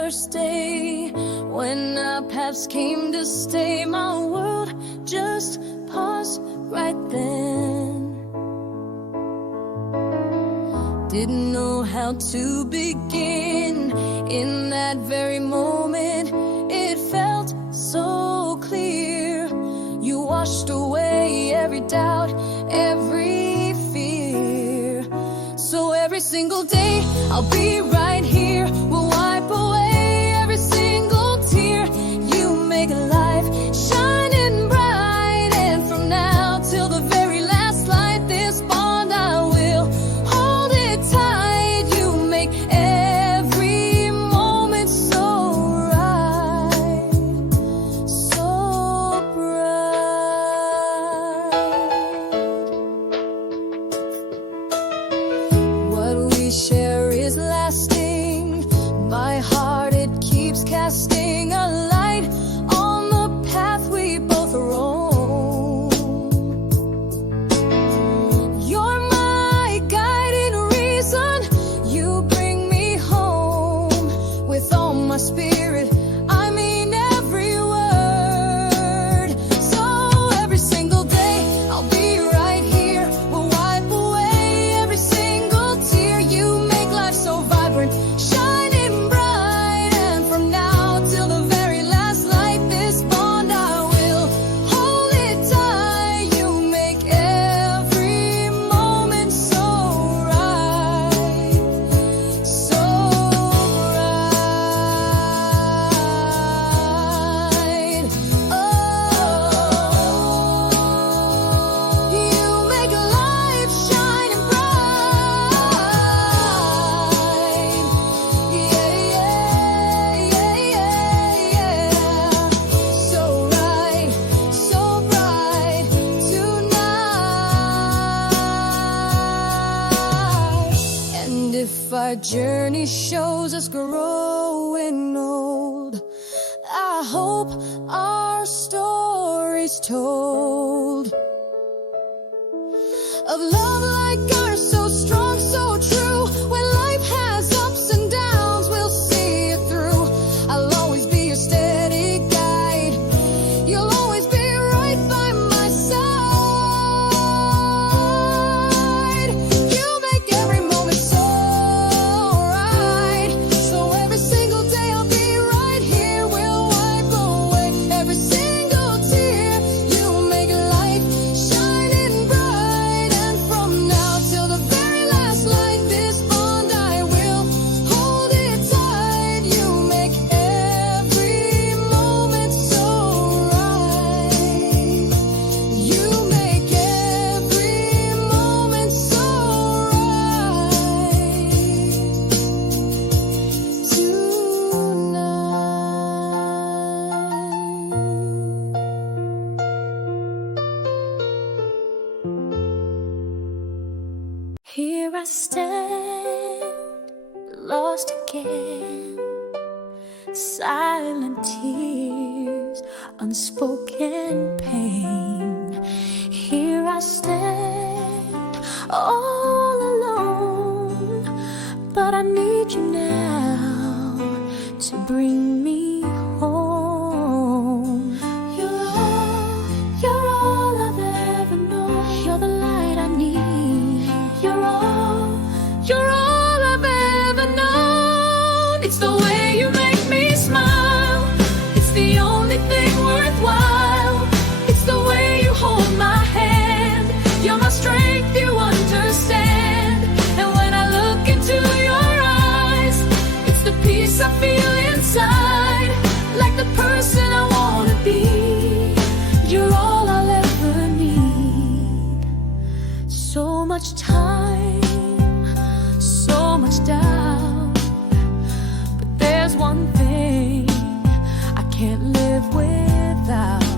first day when our paths came to stay. My world just paused right then. Didn't know how to begin. In that very moment, it felt so clear. You washed away every doubt, every fear. So every single day, I'll be right here. We'll wipe away every single tear. You make life shining bright, and from now till the very last light, this bond I will hold it tight. You make every moment so right, so bright. What we share is lasting. My heart, it keeps casting a light on the path we both roam. You're my guiding reason. You bring me home with all my spirit. I mean every word. So every single day, I'll be right here. We'll wipe away every single tear. You make life so vibrant, shining bright, and from now till the very last light, this bond I will hold it tight. You make every moment so right, so bright. Oh, you make life shining bright. Yeah, yeah, yeah, yeah. So right, so bright tonight. And if our journey shows us growing old, I hope our story's told of love like ours, so strong, so true. When life has ups and downs, we'll see it through. I'll always be a steady guide. You'll always be right by my side. You make every moment so right. So every single day, I'll be right here. We'll wipe away every single tear. You make life shining bright, and from now till the very last light, this bond I will hold it tight. You make every moment so right. You make every moment so right tonight. Here I stand, lost again. Silent tears, unspoken pain. Here I stand, all alone. But I need you now to bring me home. You're all I've ever known. You're the light I need. You're all I've ever known. It's the way you make me smile. It's the only thing worthwhile. It's the way you hold my hand. You're my strength, you understand. And when I look into your eyes, it's the peace I feel inside. Like the person I wanna be. You're all I'll ever need. So much time, so much doubt, but there's one thing I can't live without.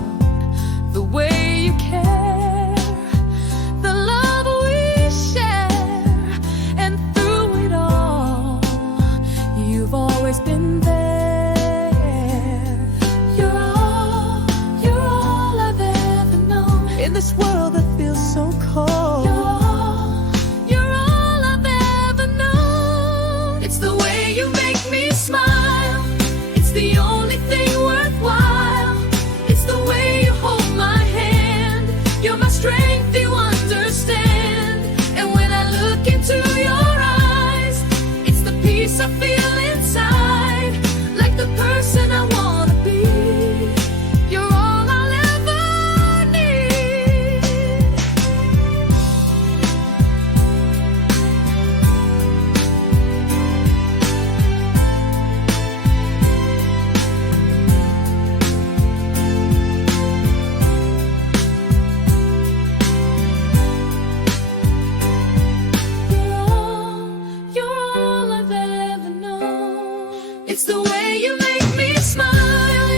you make me smile.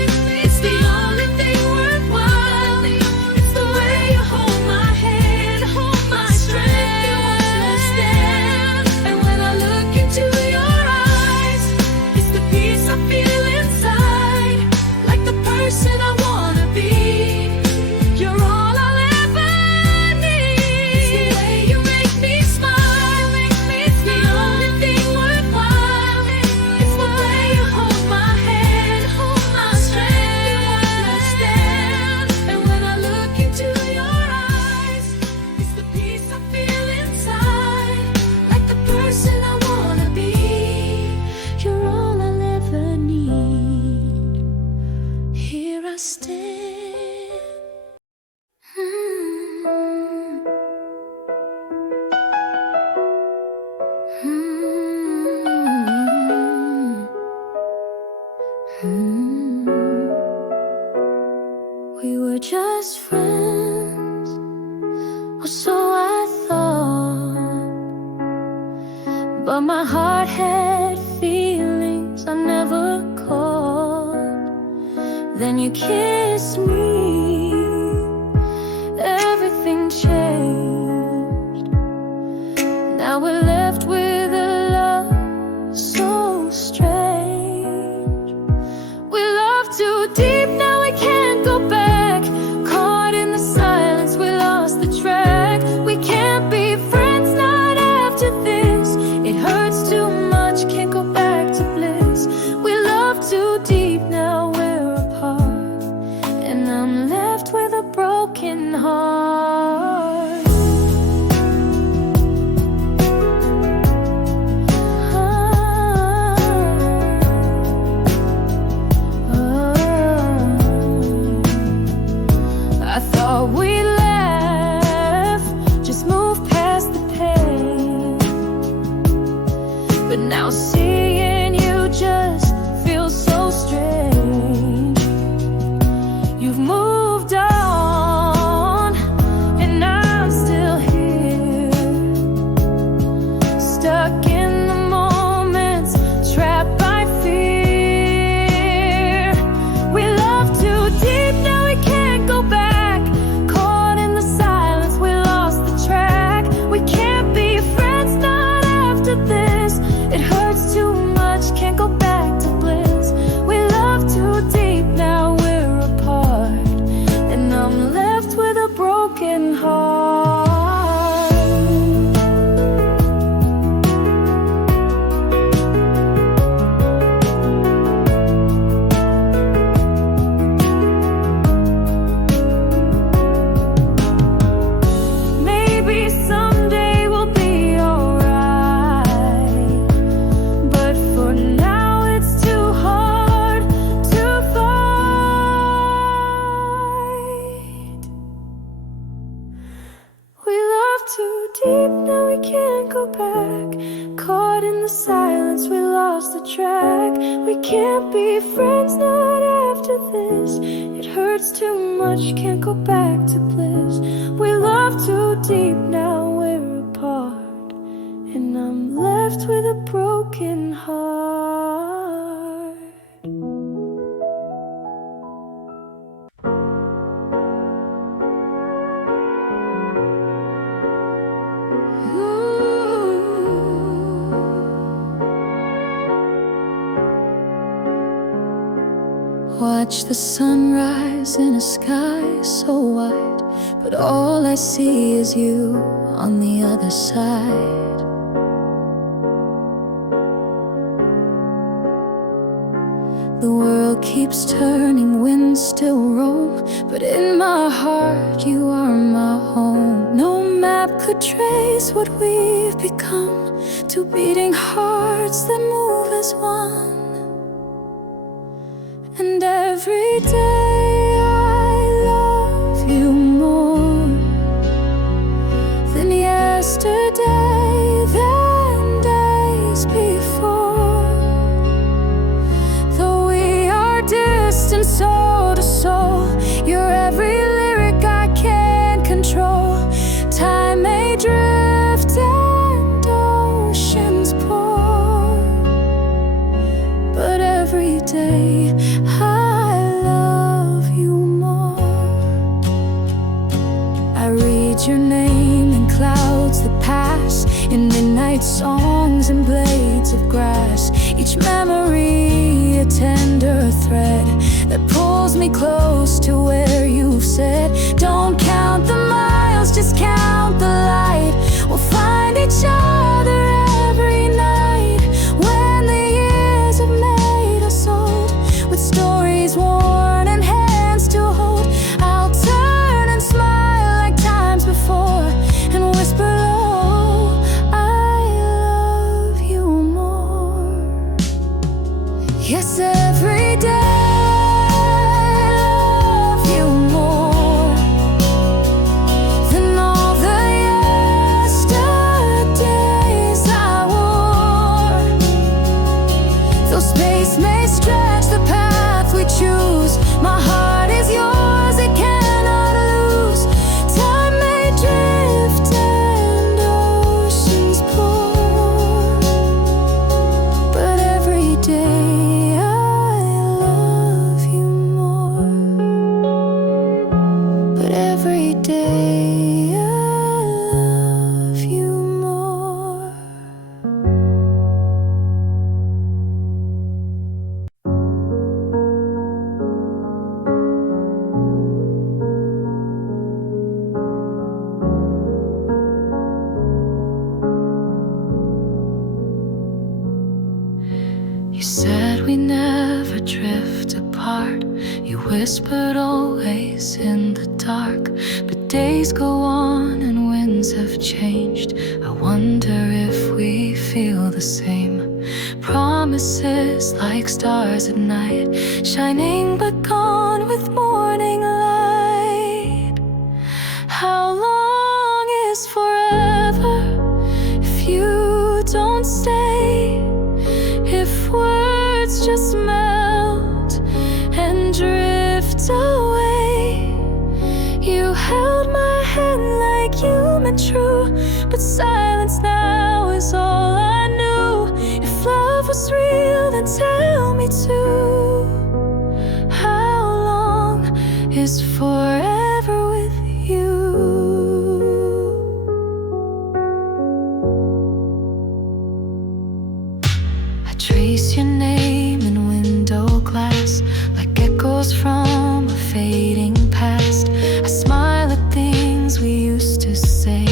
It's the only thing worthwhile. It's the way you hold my hand, hold my strength. You understand. And when I look into your eyes, it's the peace I feel inside, like the person I wanna be. You're all I'll ever need. It's the way you make me smile. It's the only thing worthwhile. It's the way you hold my hand, hold my strength. You understand. And when I look into your eyes, it's the peace I feel inside, like the person I wanna be. You're all I'll ever need. Here I stand. We were just friends, or so I thought. But my heart had feelings I never caught. Then you kissed me, everything changed. Now we're left with a love so strange. We love too deep, now we can't go back. Caught in the silence, we lost the track. We can't be friends, not after this. It hurts too much, can't go back to bliss. We love too deep, now we're apart. And I'm left with a broken heart. I thought we'd laugh, just move past the pain. But now seeing you just feels so strange. You've moved on, and I'm still here, stuck in the moments, trapped by fear. We love too deep, now we can't go back. Caught in the silence, we lost the track. We can't be friends, not after this. It hurts too much, can't go back to bliss. We love too deep, now we're apart. And I'm left with a broken heart. Maybe someday we'll be alright, but for now it's too hard to fight. We love too deep, now we can't go back. Caught in the silence, we lost the track. We can't be friends, not after this. It hurts too much, can't go back to bliss. We love too deep, now we're apart. And I'm left with a broken heart. Watch the sunrise in a sky so white, but all I see is you on the other side. The world keeps turning, winds still roam, but in my heart you are my home. No map could trace what we've become, two beating hearts that move as one. And every day I love you more than yesterday, than days before. Though we are distant soul to soul, you're every lyric I can't control. Time may drift and oceans pour, but every day me close to where you've said, don't count the miles, just count the light. We'll find each other every night when the years have made us old, with stories worn and hands to hold. I'll turn and smile like times before and whisper low, I love you more. Yes, every day may stretch the path we choose. My heart is yours, it cannot lose. Time may drift and oceans pour, but every day I love you more. But every day I love you more. You said we never drift apart. You whispered always in the dark. But days go on and winds have changed. I wonder if we feel the same. Promises like stars at night, shining but gone with morning light. How long is forever if you don't stay? If words just melt and drift away. You held my hand like you meant true, but silence now is all I knew. If love was real, then tell me too. How long is forever with you? Trace your name in window glass like echoes from a fading past. I smile at things we used to say,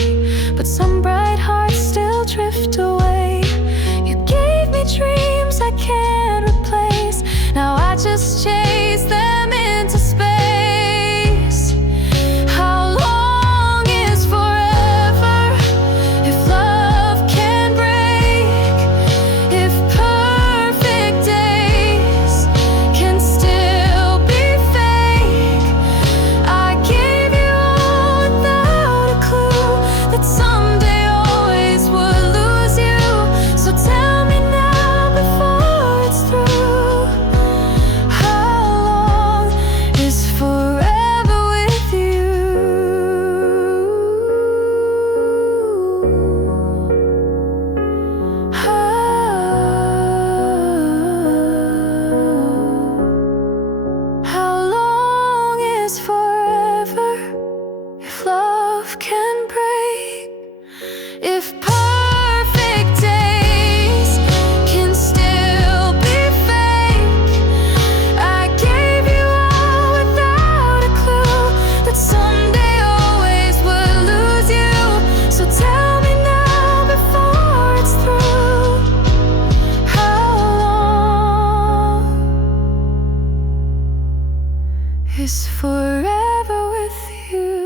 but some bright hearts still drift away. You gave me dreams I can't replace. Now I just chase them into space. How long is forever if love can break? If someday always would lose you. So tell me now before it's through. How long is forever with you? How long is forever if love can break? If perfect days can still be fake, I gave you all without a clue that someday always would lose you. So tell me now before it's through. How long is forever with you?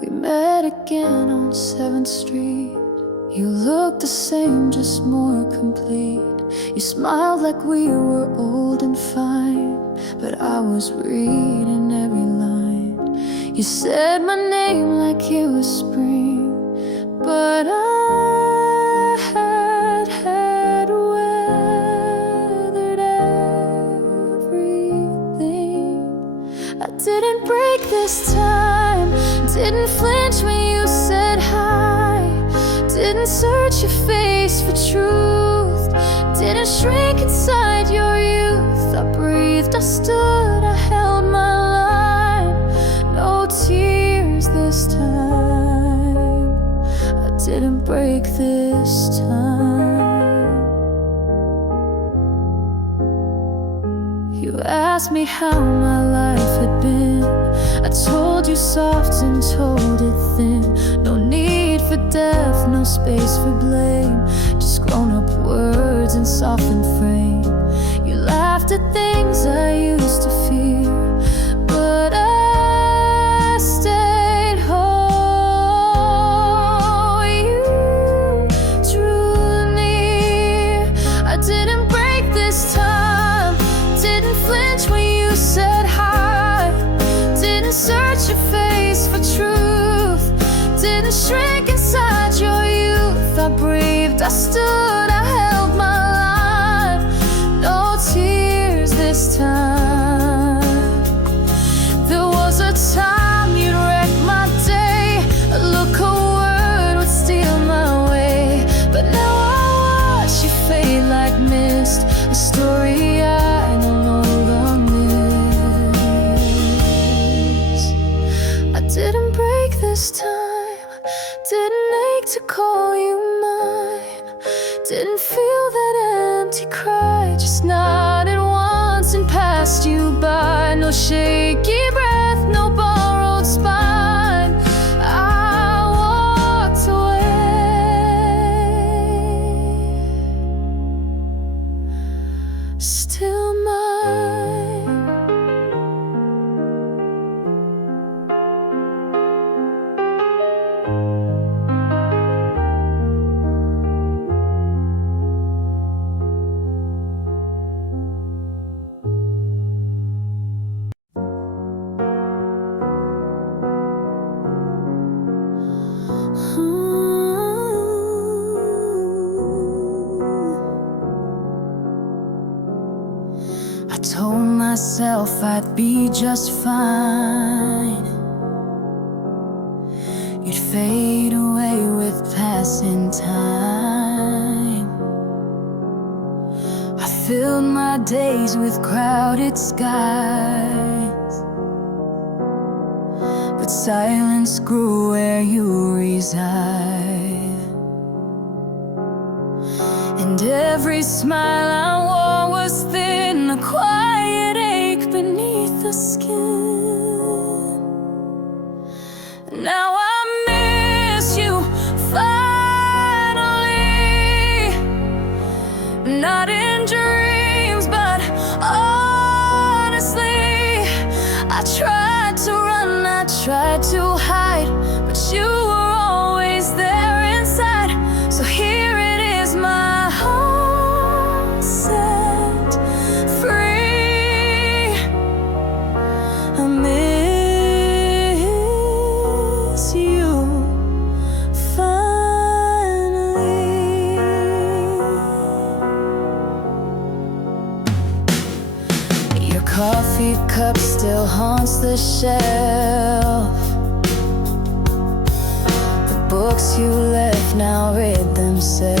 We met again on 7th Street. You looked the same, just more complete. You smiled like we were old and fine, but I was reading every line. You said my name like it was spring, but I had weathered everything. I didn't break this time. time. Didn't flinch when you said hi. Didn't search your face for truth. Didn't shrink inside your youth. I breathed, I stood, I held my line. No tears this time. I didn't break this time. You asked me how my life had been. I told you soft and told it thin. No need for depth, no space for blame. Just grown-up words and softened frame. You laughed at things I used to fear, but I stayed whole. You drew near. I didn't break this time. Didn't flinch when you said hi. Didn't search your face for truth. Didn't shrink inside your youth. I breathed, I stood, I held my life. No tears this time. There was a time you'd wreck my day. A look, a word would steal my way. But now I watch you fade like mist. A story I no longer miss. I didn't break this time. Didn't ache to call you mine. Didn't feel that empty cry. Just nodded once and passed you by. No shaky breath, no borrowed spine. I walked away, still mine. I told myself I'd be just fine. You'd fade away with passing time. I filled my days with crowded skies, but silence grew where you reside. And every smile I wore was thin, a quiet ache beneath the skin. Now I miss you finally, not in dreams, but honestly. I tried to run, I tried to hide, but you were always there inside. So here it is, my heart set free. I miss you finally. Your coffee cup still haunts the shelf. The books you left now read themselves.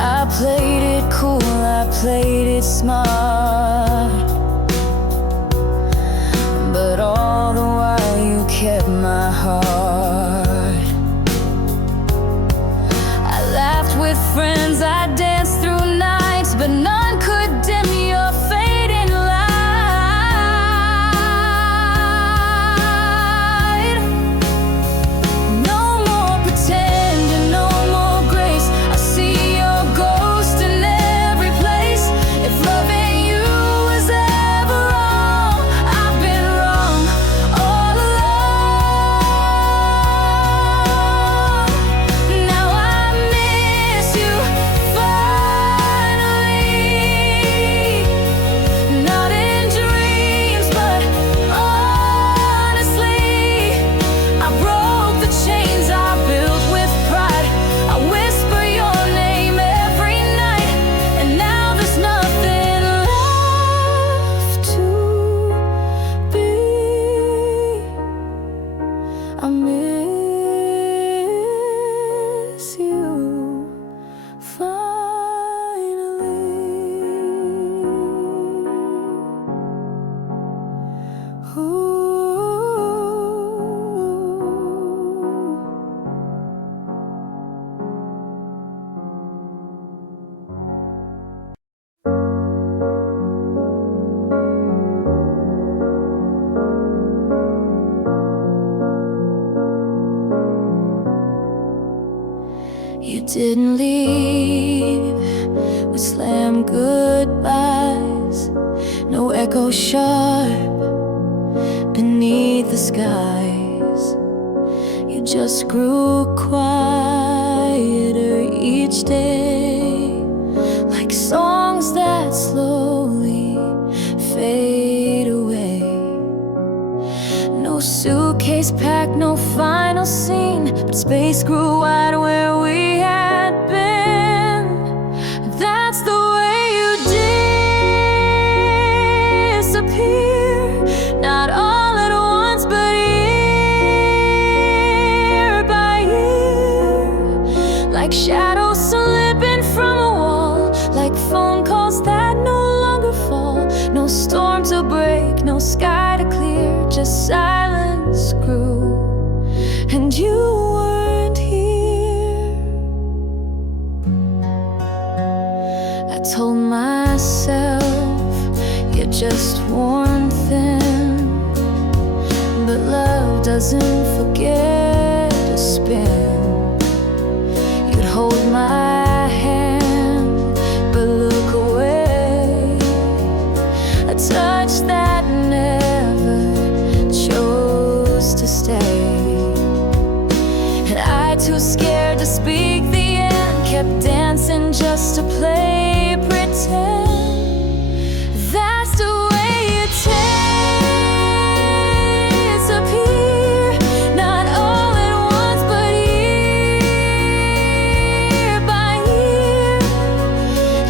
I played it cool, I played it smart, but all the while you kept my heart. I laughed with friends, I danced through nights, but none could dim your fading light. No more pretending, no more grace. I see your ghost in every place. If loving you didn't leave, we slammed goodbyes. No echo sharp beneath the skies. You just grew quieter each day, like songs that slowly fade away. No suitcase packed, no final scene, but space grew wide where we had been. That's the way you disappear, not all at once, but year by year, like shadows slipping from a wall, like phone calls that no longer fall. No storm to break, no sky to clear, just silence grew, and you weren't here. I told myself you're just worn thin, but love doesn't forget to spin. You'd hold my hand, but look away, a touch that never chose to stay. And I, too scared to speak the end, kept dancing just to play pretend. That's the way you disappear, not all at once, but year by year,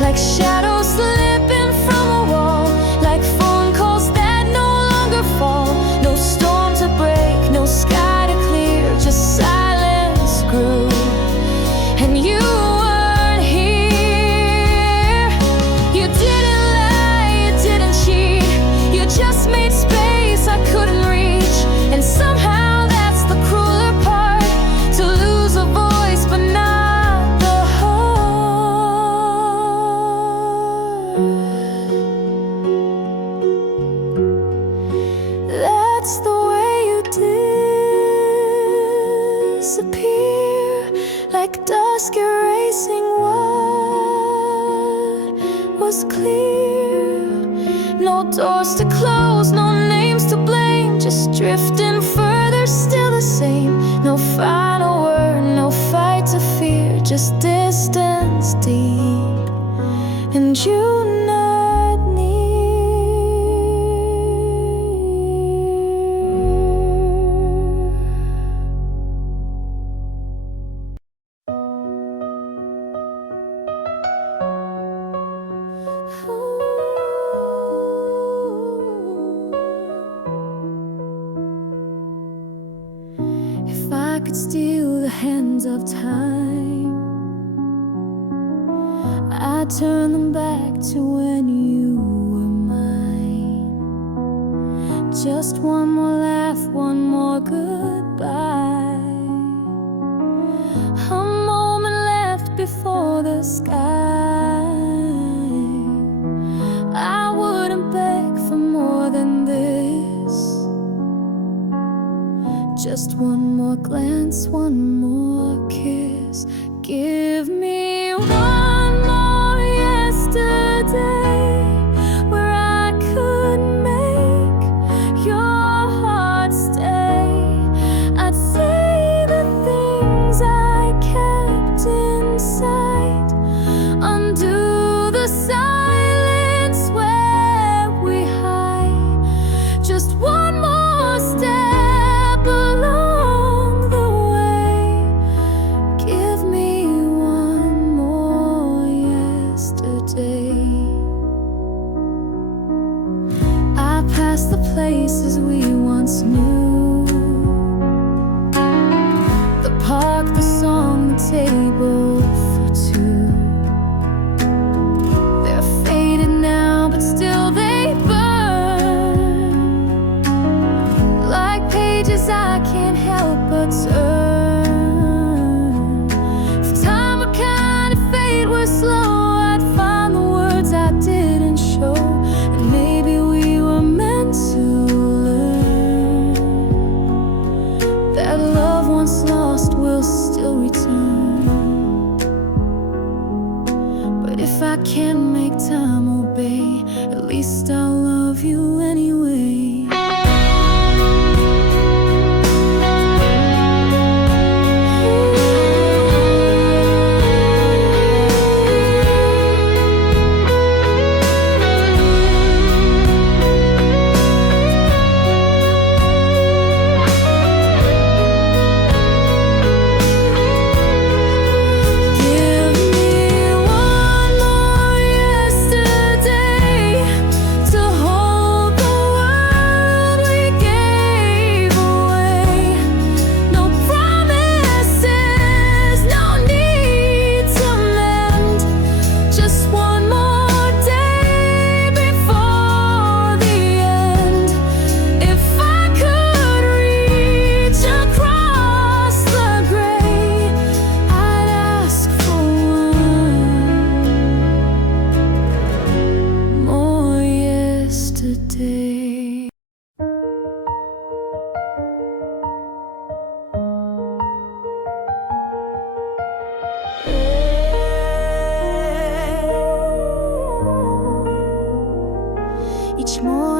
like shadows slipping from a wall, like phone calls that no longer fall. No storm to break, no sky to clear, just silence grew, and you weren't here. You didn't lie, you didn't cheat, you just made space I couldn't reach. And somehow that's the crueler part, to lose a voice but not the heart. That's the way you disappear, like dusk erasing what was clear. No doors to close, no names to blame, just drifting further, still the same. No final word, no fight to fear, just distance deep, and you not near. If I could steal the hands of time, I'd turn them back to when you were mine. Just one more laugh, one more goodbye, a moment left before the sky. I wouldn't beg for more than this, just one more glance, one more kiss. Give me one more yesterday, where I could make your heart stay. I'd say the things I kept inside, undo the silence where we hide. Just one more step along the way. Give me one more yesterday. I pass the places we once knew, the park, the song, the table for two. They're faded now, but still they burn, like pages I can't help but turn. If time were kind of fate were slow, I'd find the words I didn't show, and maybe we were meant to learn.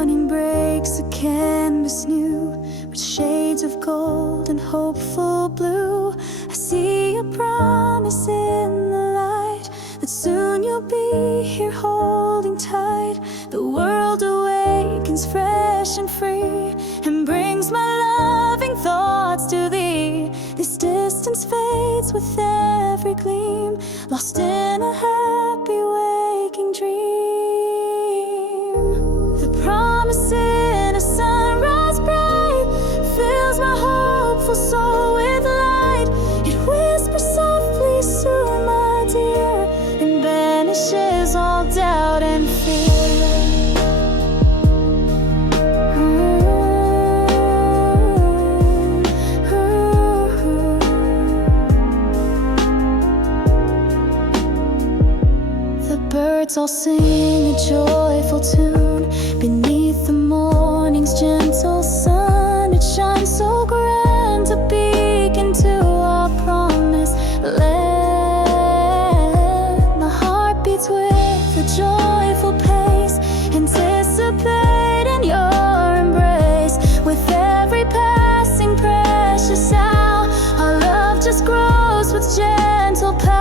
morning breaks a canvas new, with shades of gold and hopeful blue. I see a promise in the light, that soon you'll be here holding tight. The world awakens fresh and free, and brings my loving thoughts to thee. This distance fades with every gleam, lost in a happy waking dream. The promise in a sunrise bright fills my hopeful soul with light. It whispers softly, soon my dear, and banishes all doubt and fear. Birds all sing a joyful tune beneath the morning's gentle sun. It shines so grand, a beacon to our promised land. My heart beats with a joyful pace, anticipating your embrace. With every passing precious hour, our love just grows with gentle power.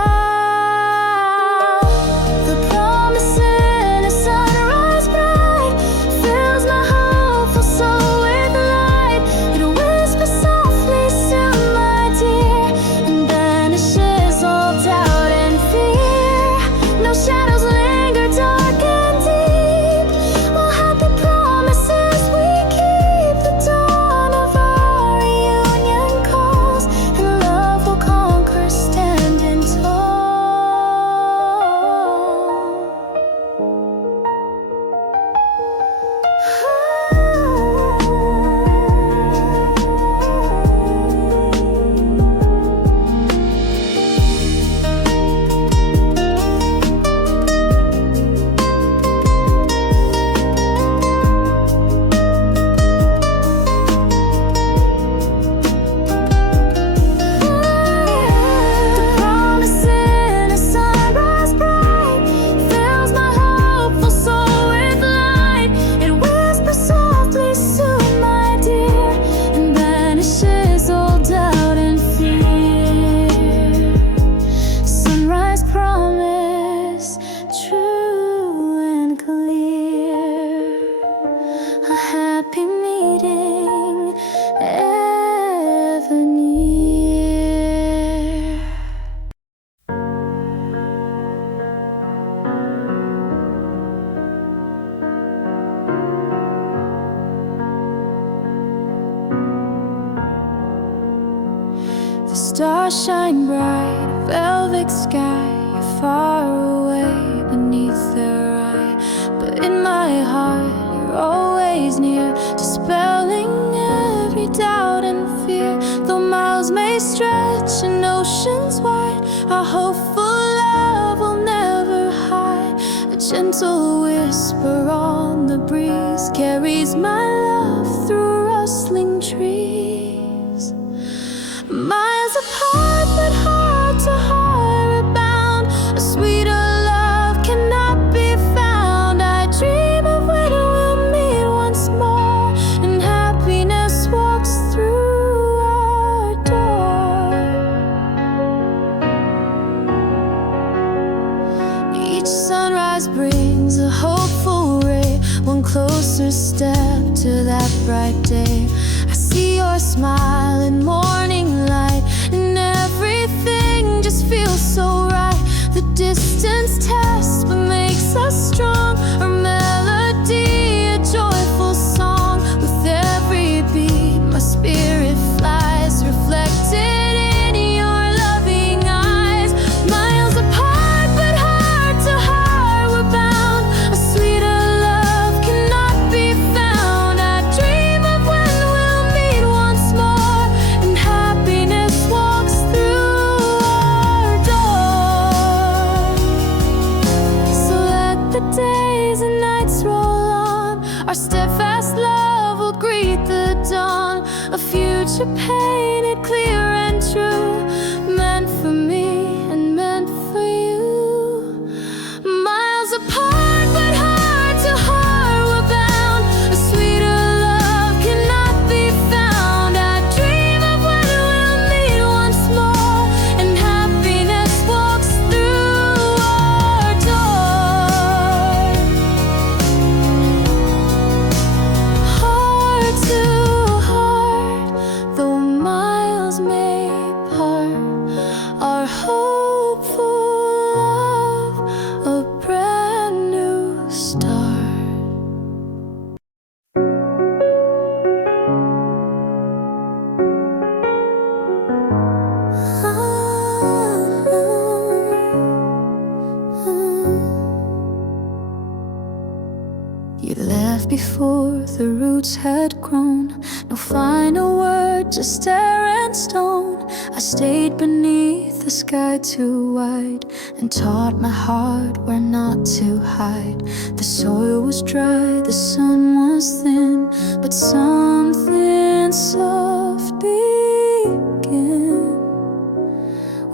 Stars shine bright, velvet sky. You're far away beneath their eye, but in my heart you're always near, dispelling every doubt and fear. Though miles may stretch and oceans wide, our hopeful love will never hide. A gentle whisper on the breeze carries my love through rustling trees. Miles apart but heart to heart we're bound, a sweeter love cannot be found. I dream of when we'll meet once more, and happiness walks through our door. Each sunrise brings a hopeful ray, one closer step to that bright day. I see your smile in morning light, and everything just feels so right. The distance tests but makes us strong, our melody a joyful song. With every beat my spirit flies, reflected in your loving eyes. Miles apart but heart to heart we're bound, a sweeter love cannot be found. I dream of when we'll meet once more, and happiness walks through our door. So let the days and nights roll on, our steadfast love will greet the dawn. A future painted clear and true, meant for me and meant for you. Miles apart but heart to heart we're bound, a roots had grown. No final word, just air and stone. I stayed beneath the sky too wide, and taught my heart where not to hide. The soil was dry, the sun was thin, but something soft began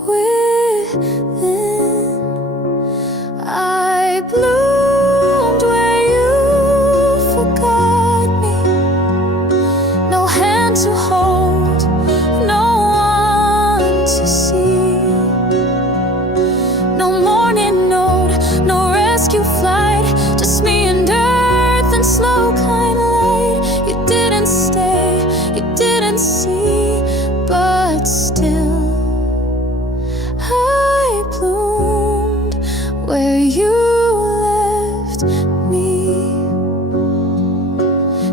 within. I bloomed where you forgot me. No hand to hold, no one to see. No morning note, no rescue flight, just me and earth and slow kind of light. You didn't stay, you didn't see, but still I bloomed where you left me.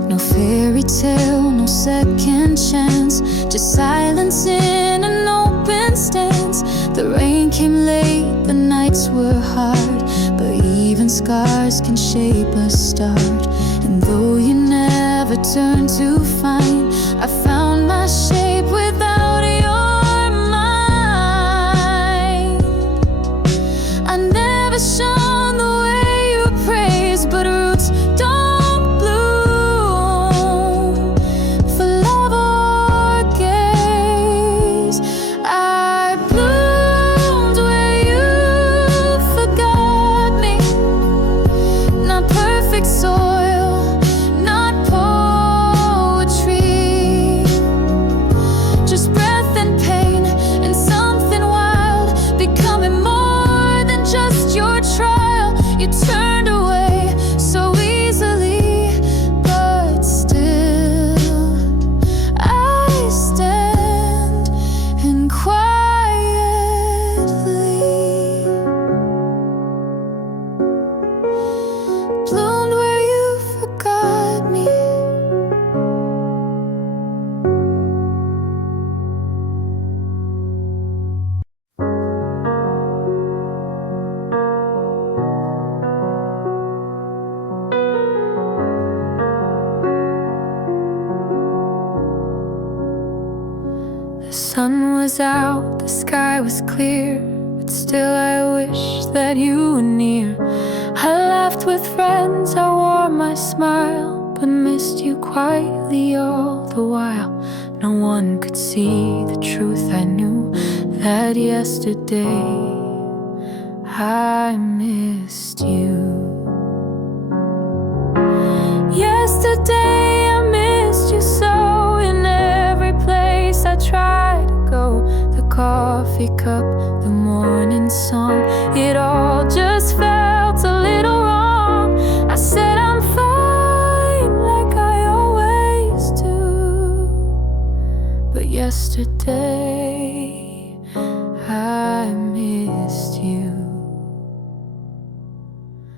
No fairy tale, no second chance, just silence in an open stance. The rain came late, the nights were hard, but even scars can shape a start. And though you never turned to find, I found my shape without your mind. I never shone the way you praise, but roots don't bloom for love or gaze. I bloomed where you forgot me. Not perfect soil, not poetry, just breath and pain and something wild, becoming more than just your trial. You turned away so easily, but still I stand and quietly bloomed where you forgot me. The sun was out, the sky was clear, but still I wish that you were near. I laughed with friends, I wore my smile, but missed you quietly all the while. No one could see the truth I knew, that yesterday I missed you. Yesterday I missed you so. In every place I tried to go, the coffee cup, the morning song, it all just felt a little wrong. I said I'm fine like I always do, but yesterday I missed you.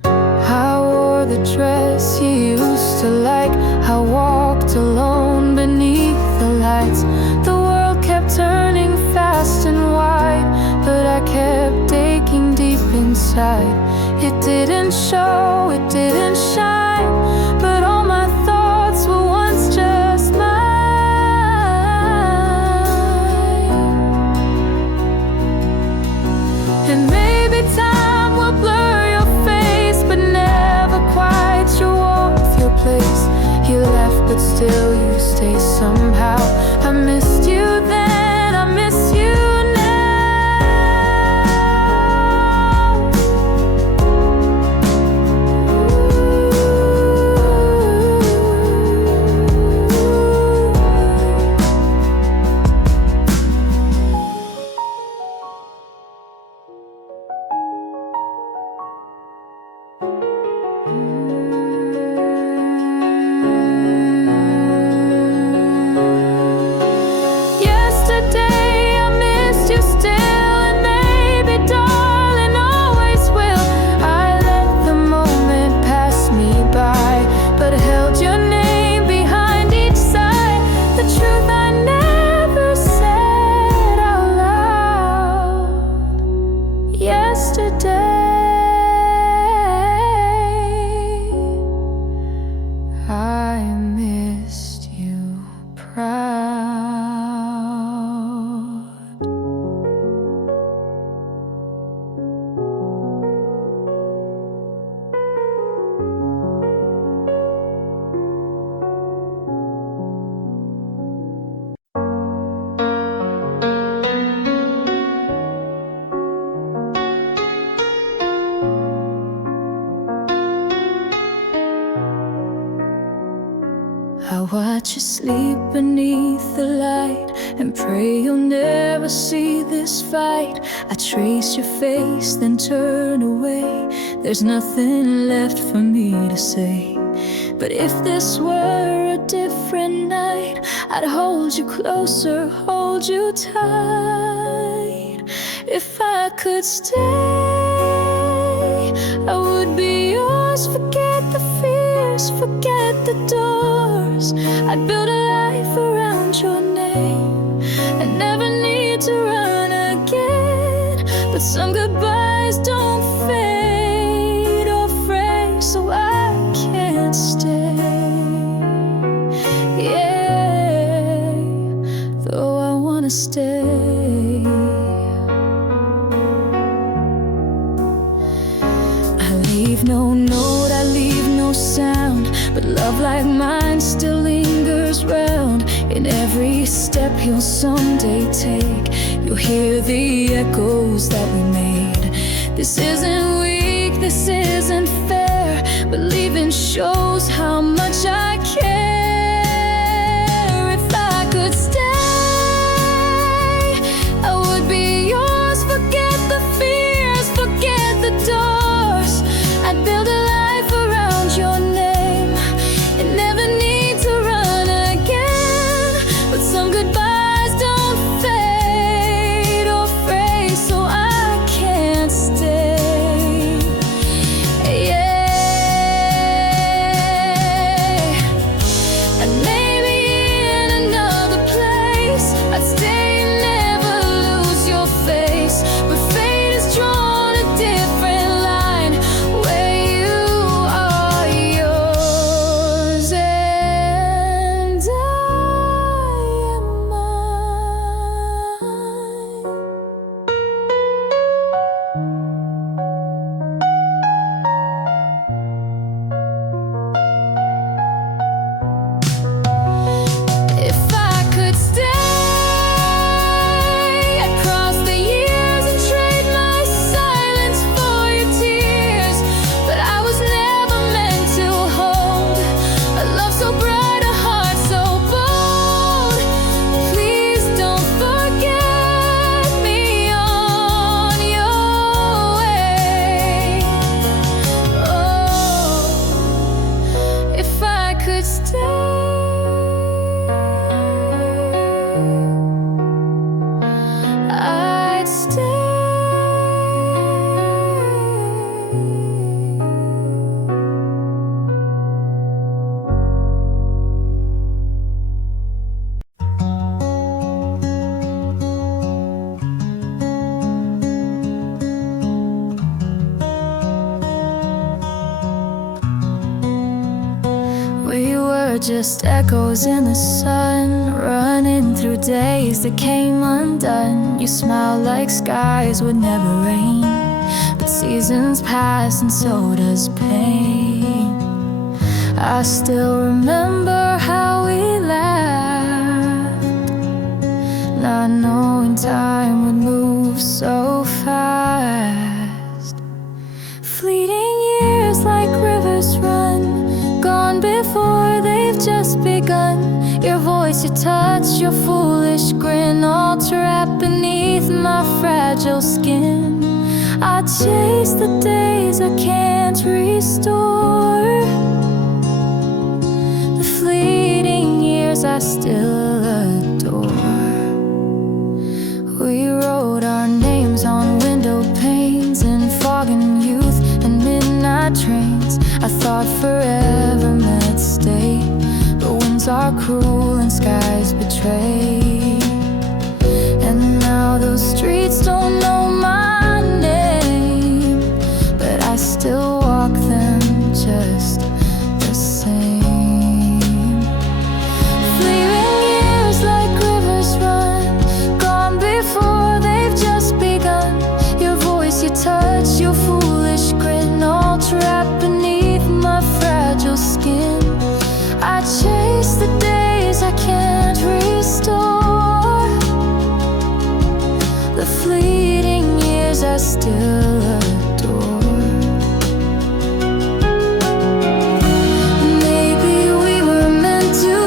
I wore the dress you used to like, I walked alone beneath the lights. The world kept turning fast and wide, but I kept aching deep inside. It didn't show, it didn't shine, but all my thoughts were once just mine. And maybe time will blur your face, but never quite your warmth, your place. You left, but still you stay somehow. I missed you then, I miss you I watch you sleep beneath the light and pray you'll never see this fight. I trace your face, then turn away. There's nothing left for me to say. But if this were a different night, I'd hold you closer, hold you tight. If I could stay, I would be yours. Forget the fears, forget the doors. I'd build a life around your name and never need to run again. But some goodbyes don't fade or fray, so I can't stay. Yeah, though I wanna stay. No note, I leave no sound, but love like mine still lingers round. In every step you'll someday take, you'll hear the echoes that we made. This isn't weak, this isn't fair, but leaving shows how much I care. If I could stay, I would be yours. Forget the fears, forget the doors. I'd build a life around your name and never need to run again. But some goodbyes don't fade or fray, so I can't stay. Yeah, and maybe in another place I'd stay and never lose your face. But fate has drawn a different line. We were just echoes in the sun, running through days that came undone. You smiled like skies would never rain, but seasons pass and so does pain. I still remember how we laughed, not knowing time would move so fast. Fleeting years like rivers run, gone before they've just begun. Your voice, your touch, your foolish grin, all trapped beneath my fragile skin. I chase the days I can't restore, the fleeting years I still adore. We wrote our names on window panes in fog and youth and midnight trains. I thought forever meant stay, but winds are cruel and skies betray. And now those streets don't know my name, but I still walk them just the same. Fleeting years like rivers run, gone before they've just begun. Your voice, your touch, your foolish grin, all trapped beneath my fragile skin. I chase the days I can't restore, the fleeting years I still adore. Maybe we were meant to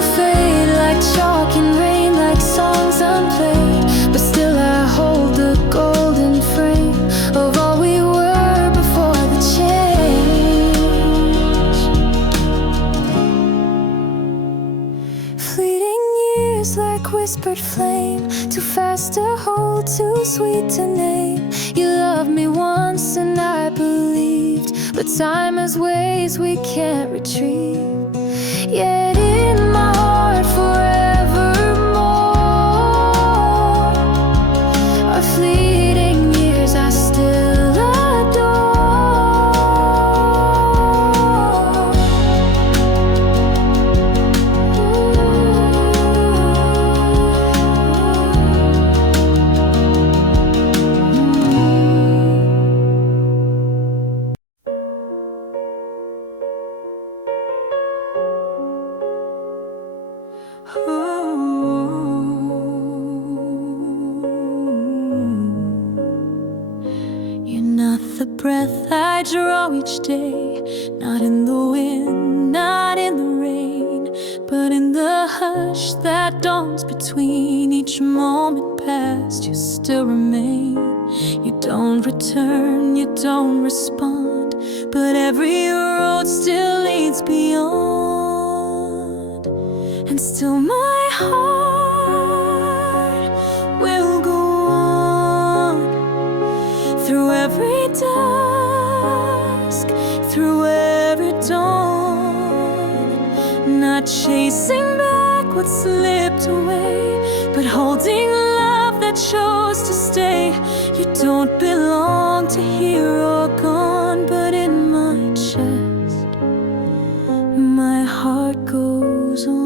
tears like whispered flame, too fast to hold, too sweet to name. You loved me once and I believed, but time has ways we can't retrieve. Yet in my heart forevermore, our fleeting years I still adore. You're not the breath I draw each day, not in the wind, not in the rain, but in the hush that dawns between each moment past. You still remain. You don't return, you don't respond, but every road still leads beyond. And still my heart will go on through every dusk, through every dawn, not chasing back what slipped away, but holding love that chose to stay. You don't belong to here or gone, but in my chest my heart goes on.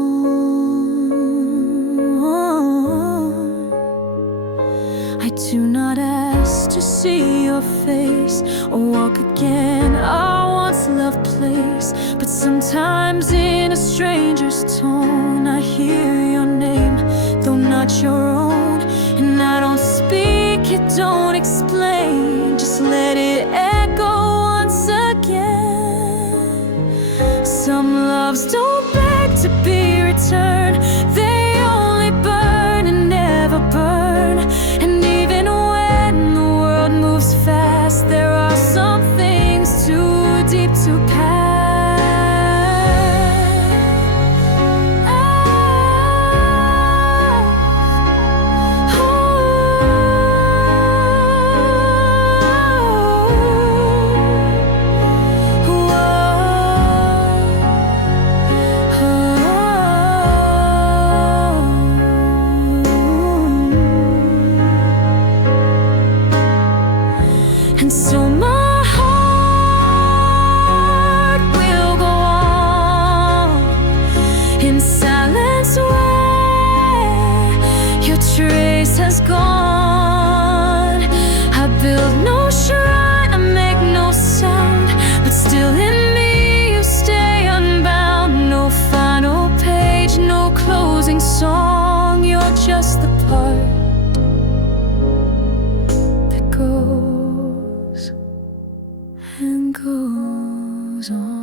I do not ask to see your face or walk again our once loved place, but sometimes in a stranger's tone I hear your name, though not your own. And I don't speak, you don't explain, just let it echo once again. Some loves don't beg to be returned, they only burn and never burn. And even when the world moves fast, there are some things too deep to pass. And so my heart will go on in silence where your trace has gone. I build no shrine, I make no sound, but still in me you stay unbound. No final page, no closing song, you're just the part that goes and goes on.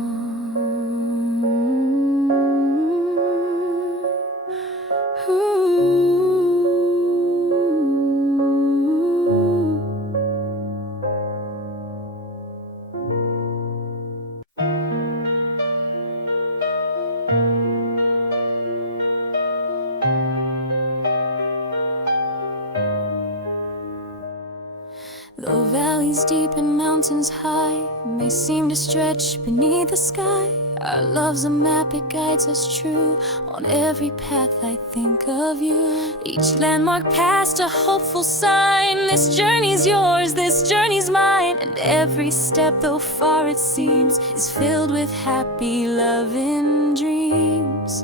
Though valleys deep and mountains high may seem to stretch beneath the sky, our love's a map, it guides us true. On every path I think of you, each landmark past a hopeful sign. This journey's yours, this journey's mine, and every step, though far it seems, is filled with happy loving dreams.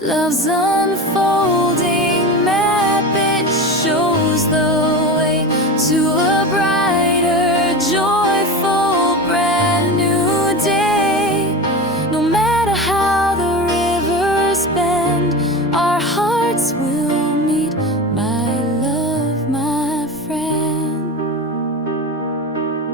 Love's unfolding map, it shows the way to a brighter, joyful, brand new day. No matter how the rivers bend, our hearts will meet, my love, my friend.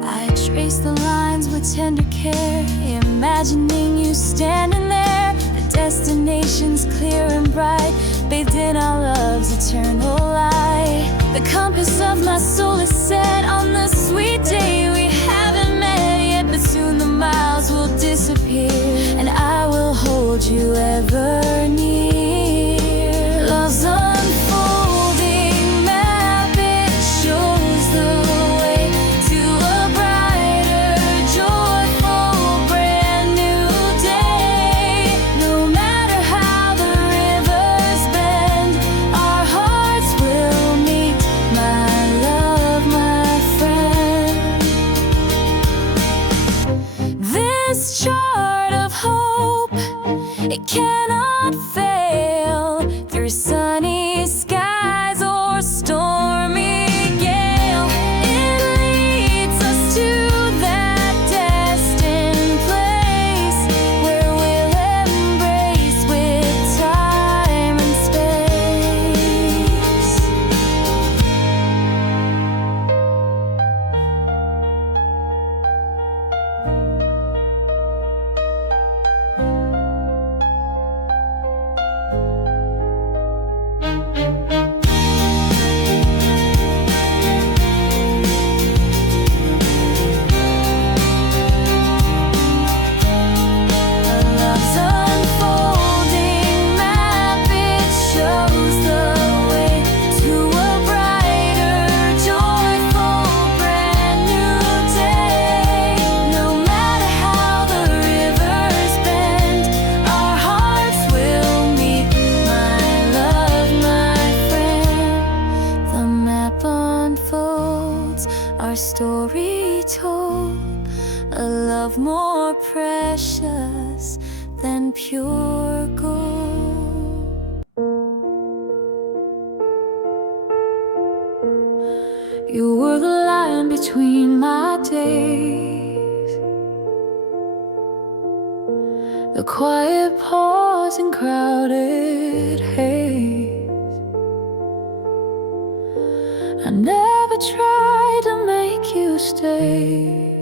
I trace the lines with tender care, imagining you standing there. The destination's clear and bright, bathed in our love's eternal light. The compass of my soul is set on the sweet day we haven't met yet, but soon the miles will disappear, and I will hold you ever near. Love's love more precious than pure gold. You were the line between my days, the quiet pause in crowded haze. I never tried to make you stay.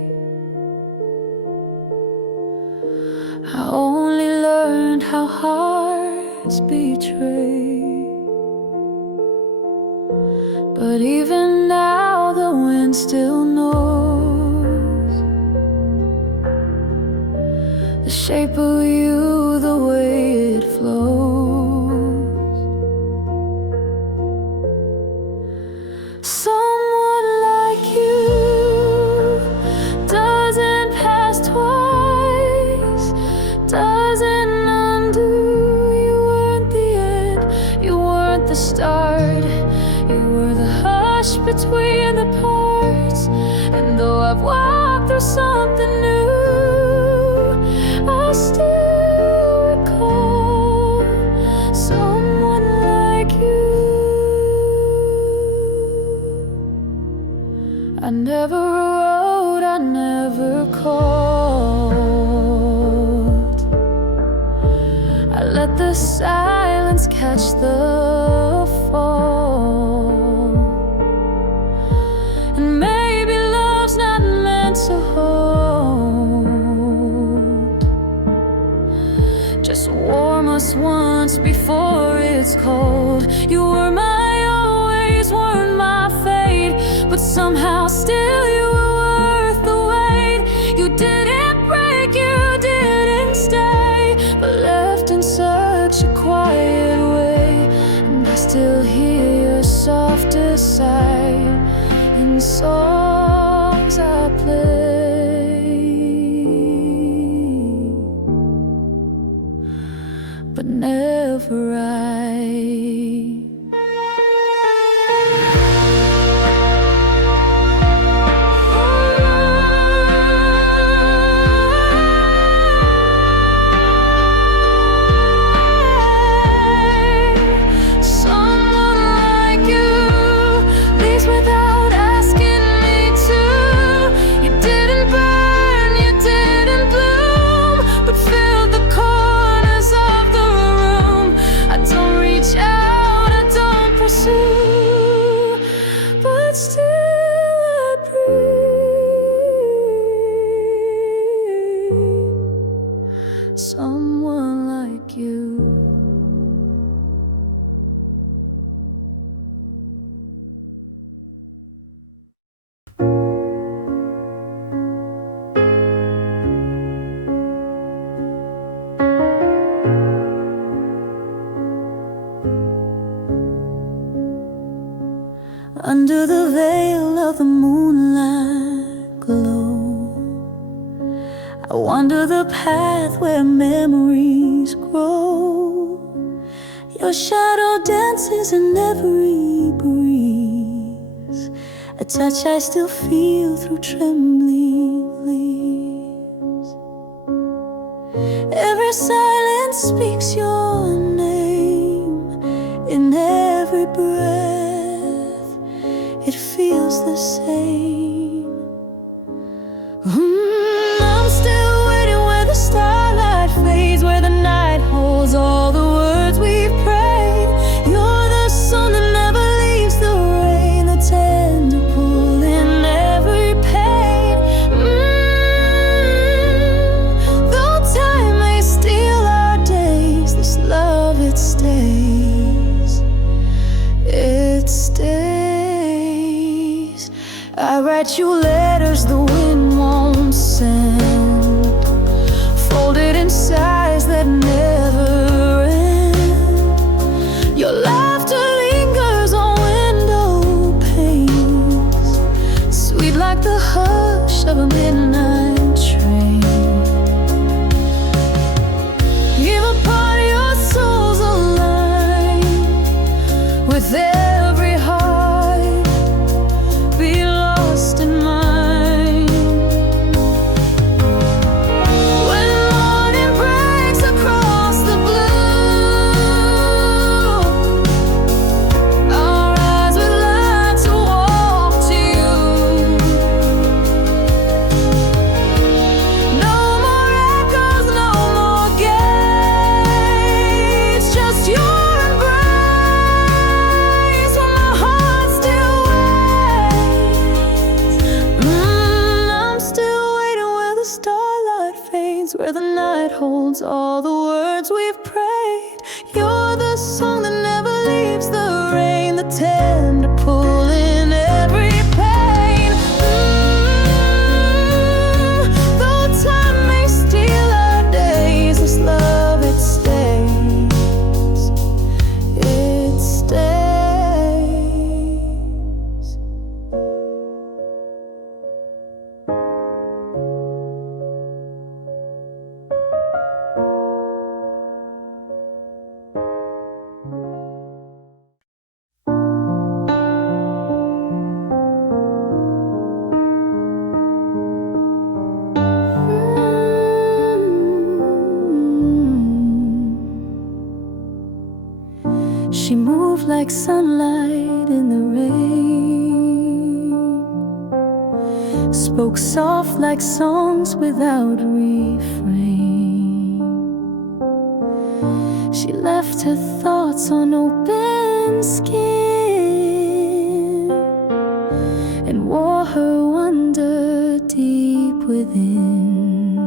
I only learned how hearts betray. But even now the wind still knows the shape of you, the way it flows. Someone like you doesn't pass twice, doesn't undo. You weren't the end, you weren't the start. You were the hush between the parts. And though I've walked through something new, I still recall someone like you. I never wrote, I never called. I let the silence catch the fall. And maybe love's not meant to hold, just warm us once before it's cold. You were my always, weren't my fate, but somehow still you were worth the wait. You didn't break, you didn't stay, but left in such a quiet way. And I still hear your softest sigh in songs I play, but never write. But still I breathe. Someone like you. Under the veil of the moonlight glow, I wander the path where memories grow. Your shadow dances in every breeze, a touch I still feel through trembling leaves. Every silence speaks your name in every breath. It feels the same. I'm still waiting where the starlight fades, where the night holds all the words we've prayed. You're the sun that never leaves the rain, the tender pull in every pain. Though time may steal our days, this love, it stays. It stays. I write you letters the wind won't send, folded in sighs that never end. Your laughter lingers on window panes, sweet like the hush of a midnight train. Give a part of your soul's alive with every heart, be lost in mine. holds all the words we've prayed. You're the song that never leaves the rain, the tender pull in every pain. Though time may steal our days, this love, it stays. It stays. She moved like sunlight in the rain, spoke soft like songs without refrain. She left her thoughts on open skin and wore her wonder deep within.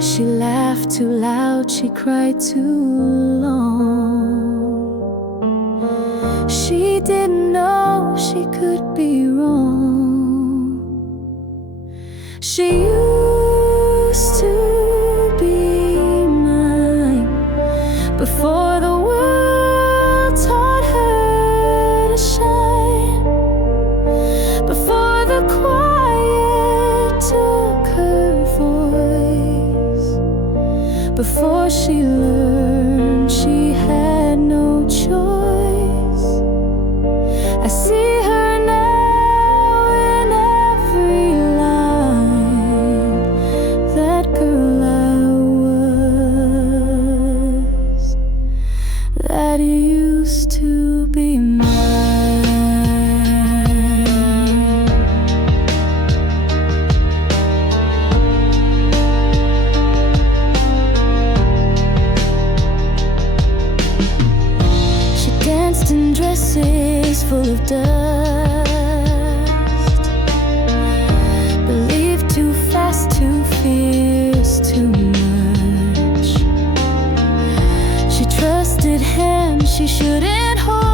She laughed too loud, she cried too long. She didn't know she could be wrong. She used to be mine before the world taught her to shine, before the quiet took her voice, before she learned she had no choice. I see her now in every line, that girl I was, that used to be mine. She danced in dresses full of dust, believed too fast, too fierce, too much. She trusted hands she shouldn't hold.